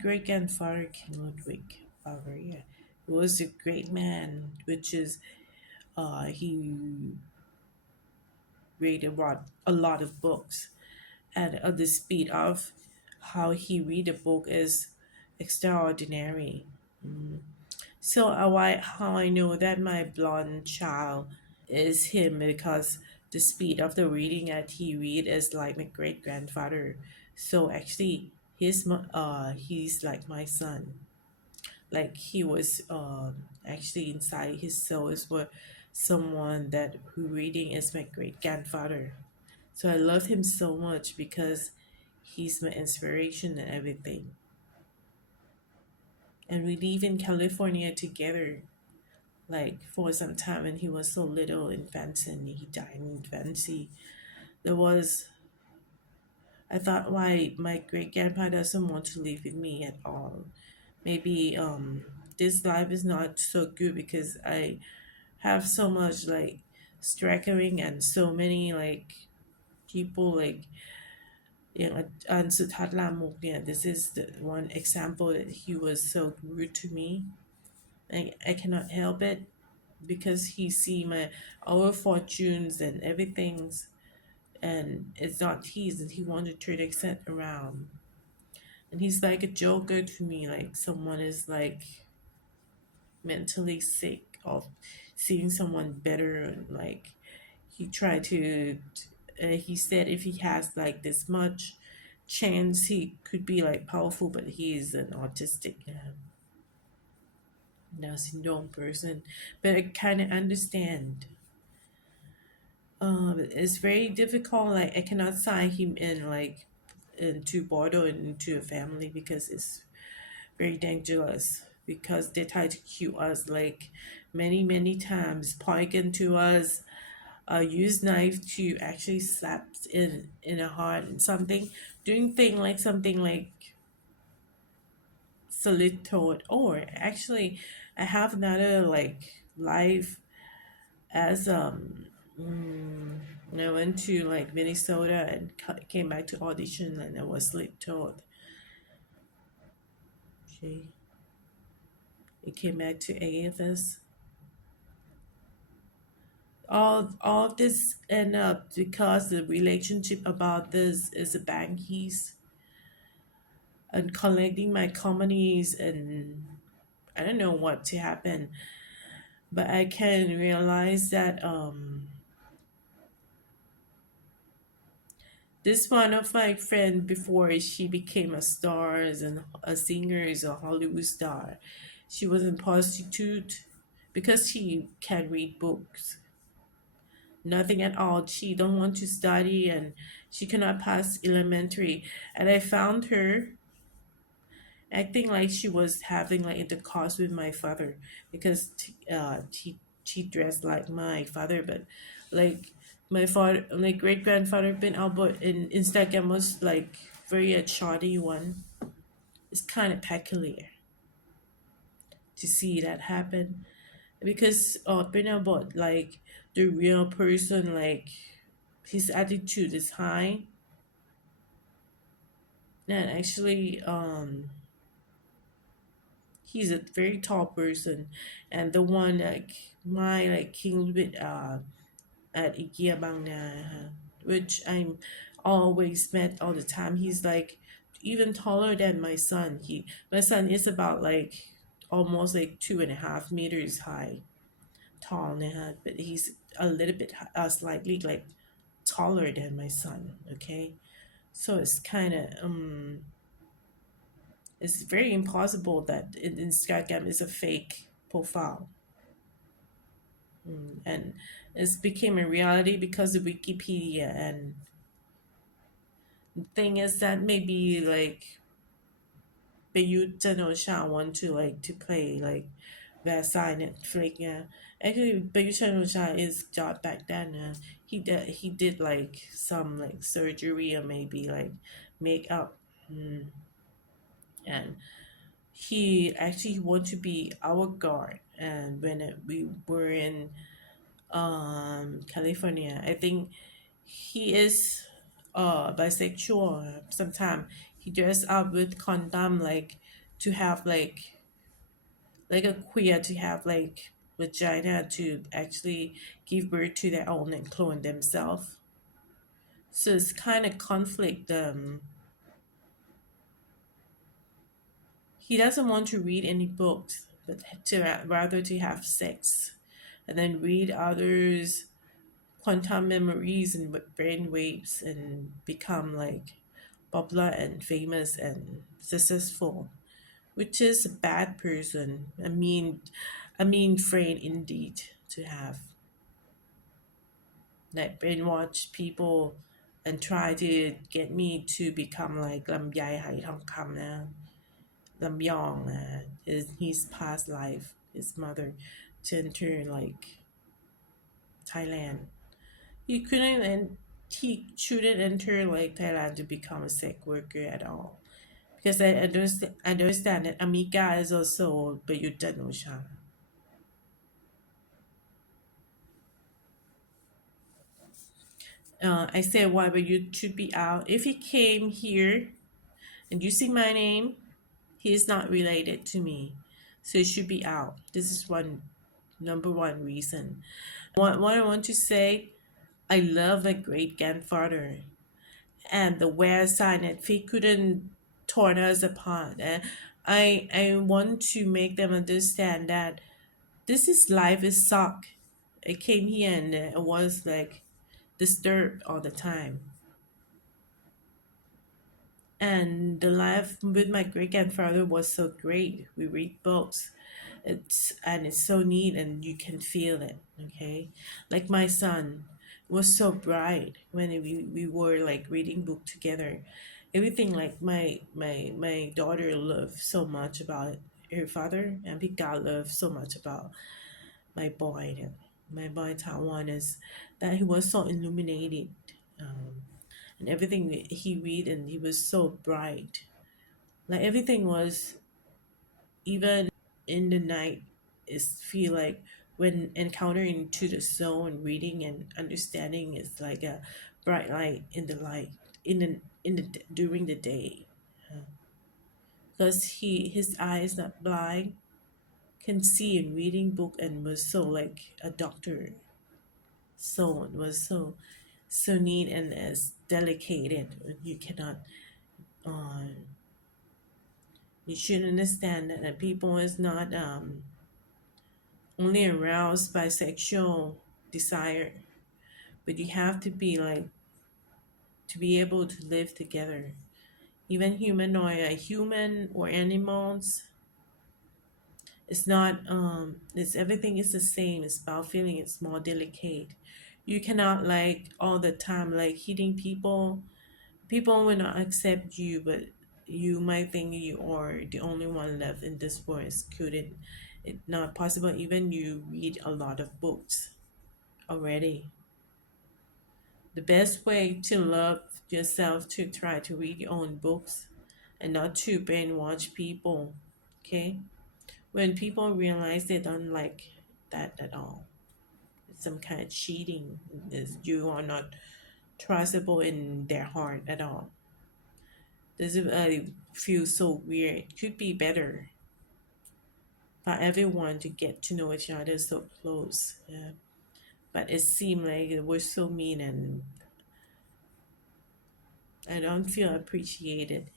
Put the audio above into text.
great grandfather King Ludwig Bavaria. He was a great man, which is he read a lot of books, and the speed of how he read a book is extraordinary. So how I know that my blonde child is him because the speed of the reading that he read is like my great grandfather. So actually, he's like my son. Like he was actually inside his soul is what someone that who reading is my great grandfather. So I love him so much because he's my inspiration and everything. And we live in California together, like for some time when he was so little in infancy and he died in infancy. There was I thought why my great grandpa doesn't want to live with me at all. Maybe this life is not so good because I have so much like staggering and so many like people like and Suthat Lamuk, yeah, this is the one example that he was so rude to me. I cannot help it because he see my our fortunes and everything's and it's not his and he wanted to turn the accent around. And he's like a joker to me, like someone is like mentally sick of seeing someone better and like he tried to he said if he has like this much chance he could be like powerful, but he is an autistic now syndrome person. But I kind of understand. It's very difficult. Like I cannot sign him in like into Bordeaux into a family because it's very dangerous. Because they try to kill us like many times, poison to us, use knife to actually slap in a heart and something, doing thing like something like solitude. Or actually, I have another like life as I went to like Minnesota and came back to audition and I was slit told. Okay, it came back to AFS. All of this end up because the relationship about this is a bankies and collecting my companies and I don't know what to happen, but I can realize that this one of my friend before she became a star as a singer as a Hollywood star, she was a prostitute because she can read books. Nothing at all. She don't want to study and she cannot pass elementary. And I found her acting like she was having like intercourse with my father because she dressed like my father, but like my father, my great grandfather Ben Albert in Instagram was like very a shoddy one. It's kind of peculiar to see that happen because Ben Albert like the real person like his attitude is high and actually he's a very tall person and the one like my like king with at IKEA Bangna, which I'm always met all the time. He's like even taller than my son is about like almost like 2.5 meters high tall but he's a little bit slightly like taller than my son. Okay, so it's kind of it's very impossible that Instagram is a fake profile. And it's became a reality because of Wikipedia. And the thing is that maybe like Bayut Janosha want to like to play like Versailles Netflix. Yeah, actually Bayut Janosha is job back then. He did like some like surgery or maybe like makeup. And he actually want to be our guard. And when we were in California, I think he is bisexual. Sometimes He dressed up with condom, like to have like a queer to have like vagina to actually give birth to their own and clone themselves. So it's kind of conflict. He doesn't want to read any books, but rather to have sex, and then read others' quantum memories and brain waves and become like popular and famous and successful, which is a bad person. I mean, friend indeed to have. Like brainwash people and try to get me to become like ลำไยไหทองคำนะ Lamyong, is his past life, his mother to enter like Thailand. He couldn't and he shouldn't enter like Thailand to become a sex worker at all. Because I understand that Amika is also Bayuta Nosha. I said why Bayut should be out. If he came here and you see my name, he is not related to me. So he should be out. This is number one reason. What I want to say, I love a great grandfather, and the West side that he couldn't torn us apart. And I want to make them understand that this is life is suck. I came here and I was like disturbed all the time. And the life with my great grandfather was so great. We read books. It's so neat and you can feel it. Okay. Like my son was so bright when we were like reading book together. Everything like my daughter loved so much about her father, and Pika loved so much about my boy. My boy Taiwan is that he was so illuminated. Um, and everything that he read and he was so bright. Like everything was, even in the night, is feel like when encountering to the zone, reading and understanding is like a bright light in the light in the during the day, because his eyes not blind, can see in reading book and was so like a doctor. So it was so neat and as delicate. You cannot uh, you should understand that people is not only aroused by sexual desire, but you have to be like to be able to live together. Even human or animals, it's not it's everything is the same. It's about feeling, it's more delicate. You cannot like all the time like hitting people. People will not accept you, but you might think you are the only one left in this world. It's couldn't it not possible. Even you read a lot of books already. The best way to love yourself to try to read your own books and not to brainwash people. Okay? When people realize they don't like that at all, it's some kind of cheating. Is you are not trustable in their heart at all. This feels so weird. It could be better for everyone to get to know each other so close. Yeah. But it seemed like it was so mean and I don't feel appreciated